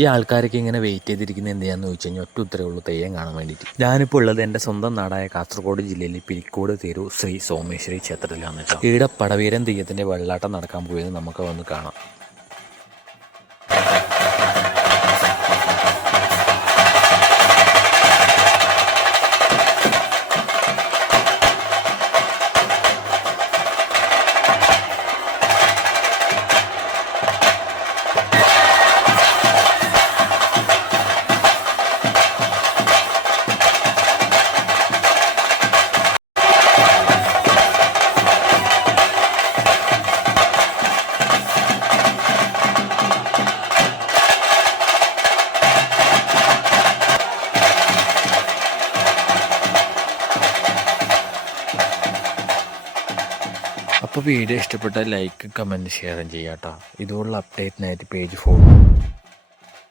ഈ ആൾക്കാരൊക്കെ ഇങ്ങനെ വെയിറ്റ് ചെയ്തിരിക്കുന്നത് എന്തിനാന്ന് ചോദിച്ചു കഴിഞ്ഞാൽ ഒറ്റ ഉത്തരവേ ഉള്ളൂ, തെയ്യം കാണാൻ വേണ്ടിയിട്ട്. ഞാനിപ്പോൾ ഉള്ളത് എൻ്റെ സ്വന്തം നാടായ കാസർഗോഡ് ജില്ലയിൽ പിലിക്കോട് തെരു ശ്രീ സോമേശ്വരി ക്ഷേത്രത്തിലാണെന്ന് വെച്ചാൽ ഈടെ പടവീരൻ തെയ്യത്തിൻ്റെ വെള്ളാട്ടം നടക്കാൻ പോയത് നമുക്ക് വന്ന് കാണാം. അപ്പോൾ വീഡിയോ ഇഷ്ടപ്പെട്ടാൽ ലൈക്ക് കമൻറ്റ് ഷെയറും ചെയ്യാം കേട്ടോ. ഇതുപോലുള്ള അപ്ഡേറ്റിനായിട്ട് പേജ് ഫോളോ.